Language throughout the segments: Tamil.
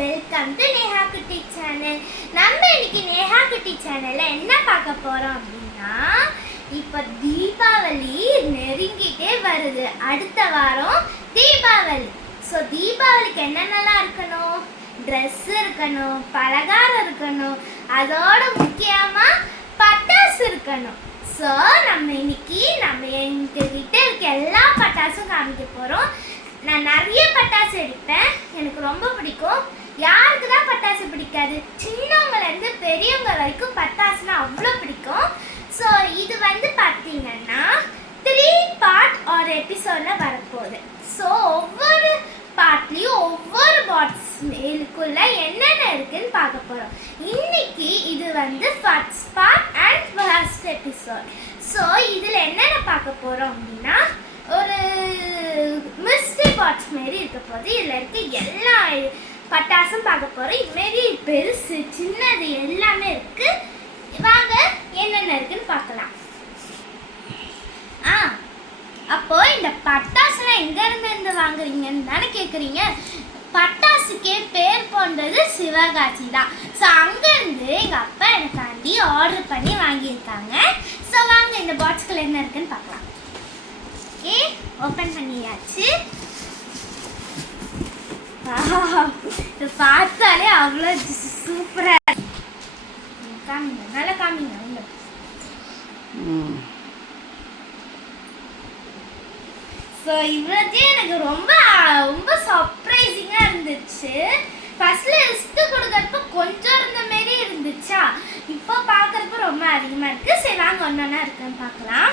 வெல்கம் டு நேஹா குட்டி சேனல். நம்ம இன்னைக்கு நேஹா குட்டி சேனல்ல என்ன பார்க்க போறோம் அப்படின்னா, இப்போ தீபாவளி நெருங்கிட்டே வருது. அடுத்த வாரம் தீபாவளி. ஸோ தீபாவளிக்கு என்னென்னலாம் இருக்கணும்? ட்ரெஸ் இருக்கணும், பலகாரம் இருக்கணும், அதோட முக்கியமாக பட்டாசு இருக்கணும். ஸோ நம்ம எங்ககிட்ட இருக்க எல்லா பட்டாசும் காமிக்க போகிறோம். நான் நிறைய பட்டாசு எடுப்பேன், எனக்கு ரொம்ப பிடிக்கும். யாருக்கு தான் பட்டாசு பிடிக்காது? சின்னவங்கலேருந்து பெரியவங்க வரைக்கும் பட்டாசுனா அவ்வளோ பிடிக்கும். ஸோ இது பார்த்தீங்கன்னா 3 பார்ட் ஒரு எபிசோடில் வரப்போகுது. ஸோ ஒவ்வொரு பார்ட்லேயும் ஒவ்வொரு பாட்ஸ் மேலுக்குள்ள என்னென்ன இருக்குன்னு பார்க்க போகிறோம். இன்னைக்கு இது first part and first episode. So இதில் என்னென்ன பார்க்க போகிறோம் அப்படின்னா, ஒரு மிஸ்ட்ரி பாக்ஸ் மாரி இருக்க போது. இதில் இருக்க எல்லா பட்டாசும் பார்க்க போகிறோம். இதுமாரி பெருசு சின்னது எல்லாமே இருக்கு. வாங்க என்னென்ன இருக்குன்னு பார்க்கலாம். அப்போ இந்த பட்டாசுலாம் எங்கேருந்து வாங்குறீங்கன்னு தானே கேட்குறீங்க. பட்டாசுக்கே பேர் போன்றது சிவகாசி தான். ஸோ அங்கேருந்து எங்கள் அப்பா எனக்காண்டி ஆர்டர் பண்ணி வாங்கியிருக்காங்க. ஸோ வாங்க இந்த பாக்ஸ்குள்ள என்ன இருக்குன்னு பார்க்கலாம். ஓகே, ஓப்பன் பண்ணியாச்சு. இது பார்த்தாலே அவ்வளோ சூப்பராக காமிங்க, நல்லா காமிங்க. ஸோ இவ்வளோத்தையும் எனக்கு ரொம்ப ரொம்ப சர்ப்ரைசிங்காக இருந்துச்சு. ஃபர்ஸ்ட்ல லிஸ்ட்டு கொடுக்குறப்ப கொஞ்சம் இருந்த மாரி இருந்துச்சா, இப்போ பார்க்குறப்ப ரொம்ப அதிகமாக இருக்குது. சரி வாங்க ஒன்றா இருக்குன்னு பார்க்கலாம்.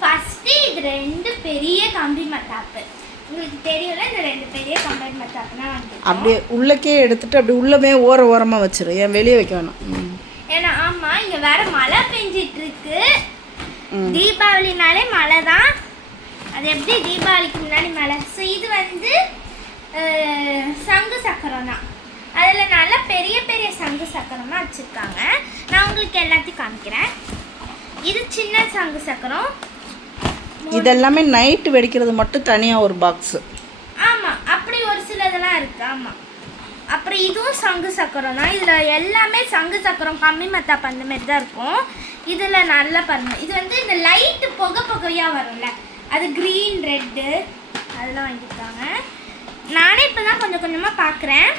ஃபஸ்ட்டு இது 2 பெரிய கம்பி மத்தாப்பு. உங்களுக்கு தெரியல, இந்த 2 பெரிய கம்பி மத்தாப்புனா அப்படியே உள்ளக்கே எடுத்துட்டு அப்படி உள்ளமே ஓரமாக வச்சிரு, ஏன் வெளியே வைக்க வேணாம். ஏன்னா ஆமாம், இங்கே வேற மழை பெஞ்சிட்டு இருக்கு. தீபாவளினாலே மழை தான். அது எப்படி தீபாவளிக்கு முன்னாடி மழை. ஸோ இது சங்கு சக்கரம் தான். அதில் நல்லா பெரிய பெரிய சங்கு சக்கரமாக வச்சுருக்காங்க. நான் உங்களுக்கு எல்லாத்தையும் காமிக்கிறேன். இது சின்ன சங்கு சக்கரம். இதெல்லாமே நைட்டு வெடிக்கிறது மட்டும் தனியாக ஒரு பாக்ஸு. ஆமாம், அப்படி ஒரு சிலதெல்லாம் இருக்குது. ஆமாம், அப்புறம் இதுவும் சங்கு சக்கரம் தான். இதில் எல்லாமே சங்கு சக்கரம் கம்மி மத்தாப்பு அந்த மாதிரி தான் இருக்கும். இதில் நல்லா பாருங்கள், இது இந்த லைட்டு புகையாக வரும்ல, அது க்ரீன் ரெட்டு அதெல்லாம் வாங்கியிருக்காங்க. நானே இப்போ தான் கொஞ்சம் கொஞ்சமாக பார்க்குறேன்.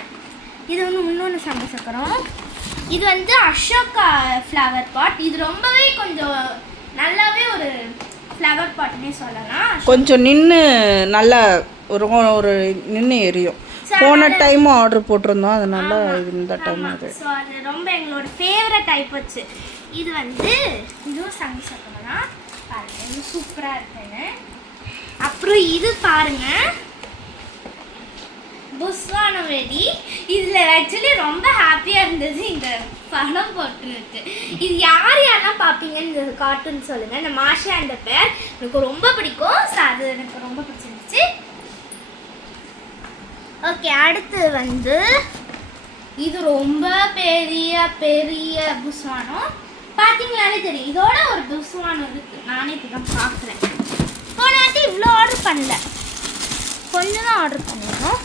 இது இன்னொன்று சங்கு சக்கரம். இது அசோகா ஃப்ளவர் பாட். இது ரொம்பவே கொஞ்சம் நல்லாவே ஒரு ஃப்ளவர் பாட்னே சொல்லலாம். கொஞ்சம் நின்று நல்லா ஒரு நின்று எரியும். போன டைமும் ஆர்டர் போட்டிருந்தோம், அதனால இந்த டைம் அது. ஸோ அது ரொம்ப எங்களோட ஃபேவரட் டைப் வச்சு. இது இதுவும் சங்கு சக்கரம் தான். பாருங்க, இது சூப்பராக இருக்குன்னு. அப்புறம் இது பாருங்க, புஸ்வானம் வெடி. இதில் ஆக்சுவலி ரொம்ப ஹாப்பியாக இருந்தது இந்த படம் போட்டுருக்கு. இது யாரெல்லாம் பார்ப்பீங்கன்னு இந்த கார்ட்டூன் சொல்லுங்கள். இந்த மாஷா அந்த பேர் எனக்கு ரொம்ப பிடிக்கும். ஸோ அது எனக்கு ரொம்ப பிடிச்சிருந்துச்சு. ஓகே, அடுத்து இது ரொம்ப பெரிய பெரிய புஸ்வானம். பார்த்தீங்களாலே தெரியும். இதோட ஒரு புஸ்வானம் இருக்குது. நானே இப்போ தான் பார்க்குறேன். போனாட்டி இவ்வளோ ஆர்டர் பண்ணல, கொஞ்சம் தான் ஆர்டர் பண்ணிடணும்.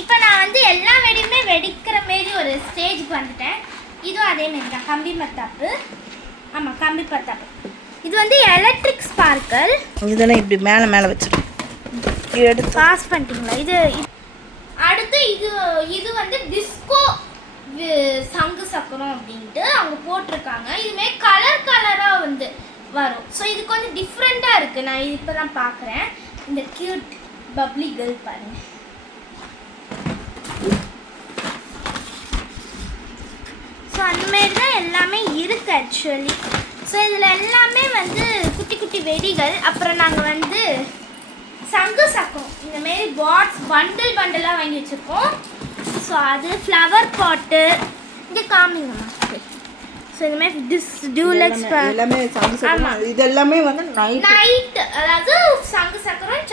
இப்போ நான் எல்லா வெடியுமே வெடிக்கிற மாரி ஒரு ஸ்டேஜுக்கு வந்துட்டேன். இதுவும் அதேமாரி தான், கம்பி மத்தாப்பு. ஆமாம், கம்பி மத்தாப்பு. இது எலக்ட்ரிக் ஸ்பார்க்கல். இதெல்லாம் இப்படி மேலே வச்சுருக்கேன். எடுத்து பாஸ் பண்ணிட்டீங்களா? இது அடுத்து இது டிஸ்கோ சங்கு சக்கரம் அப்படின்ட்டு அவங்க போட்டிருக்காங்க. இதுமாரி கலராக வரும். ஸோ இது கொஞ்சம் டிஃப்ரெண்ட்டாக இருக்குது. நான் இப்போ தான் பார்க்குறேன். இந்த க்யூட் பப்ளி கேர்ள் பாருங்கள். ஸோ அந்தமாரி தான் எல்லாமே இருக்குது ஆக்சுவலி. ஸோ இதில் எல்லாமே குட்டி குட்டி வெடிகள். அப்புறம் நாங்கள் சங்கு சக்கரம் இந்தமாரி பண்டலாக வாங்கி வச்சுருக்கோம். ஸோ அது ஃப்ளவர் பாட்டு இங்கே காமிங்கம்மா. ஸோ இதுமாதிரி டியூலக்ஸ் எல்லாமே சங்கு சக்கரம். இது எல்லாமே நைட், அதாவது சங்கு சக்கரம்,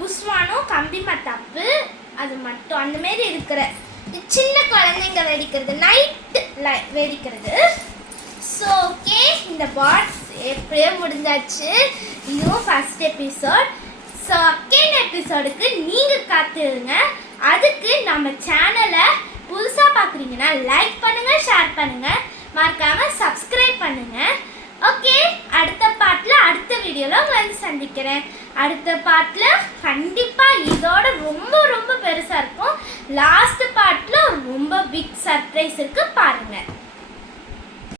புஸ்வானம், கம்பி மத்தாப்பு அது மட்டும் அந்தமாரி இருக்கிற சின்ன குழந்தைங்க வெடிக்கிறது, நைட்டு வெடிக்கிறது. ஸோ ஓகே, இந்த பாக்ஸ் எப்படியோ முடிஞ்சாச்சு. இதுவும் ஃபர்ஸ்ட் எபிசோட். ஸோ செகண்ட் எபிசோடுக்கு நீங்கள் காத்துருங்க. அதுக்கு நம்ம சேனலை பிடிச்சிருந்தீங்கன்னா லைக் பண்ணுங்க, ஷேர் பண்ணுங்க, மறக்காம சப்ஸ்கிரைப் பண்ணுங்க. ஓகே, அடுத்த பார்ட்ல அடுத்த வீடியோல உங்களை வந்து சந்திக்கிறேன். அடுத்த பார்ட்ல கண்டிப்பா இதோட ரொம்ப ரொம்ப பெருசா இருக்கும். லாஸ்ட் பார்ட்ல ரொம்ப பிக் சர்ப்ரைஸ் இருக்கு, பாருங்க.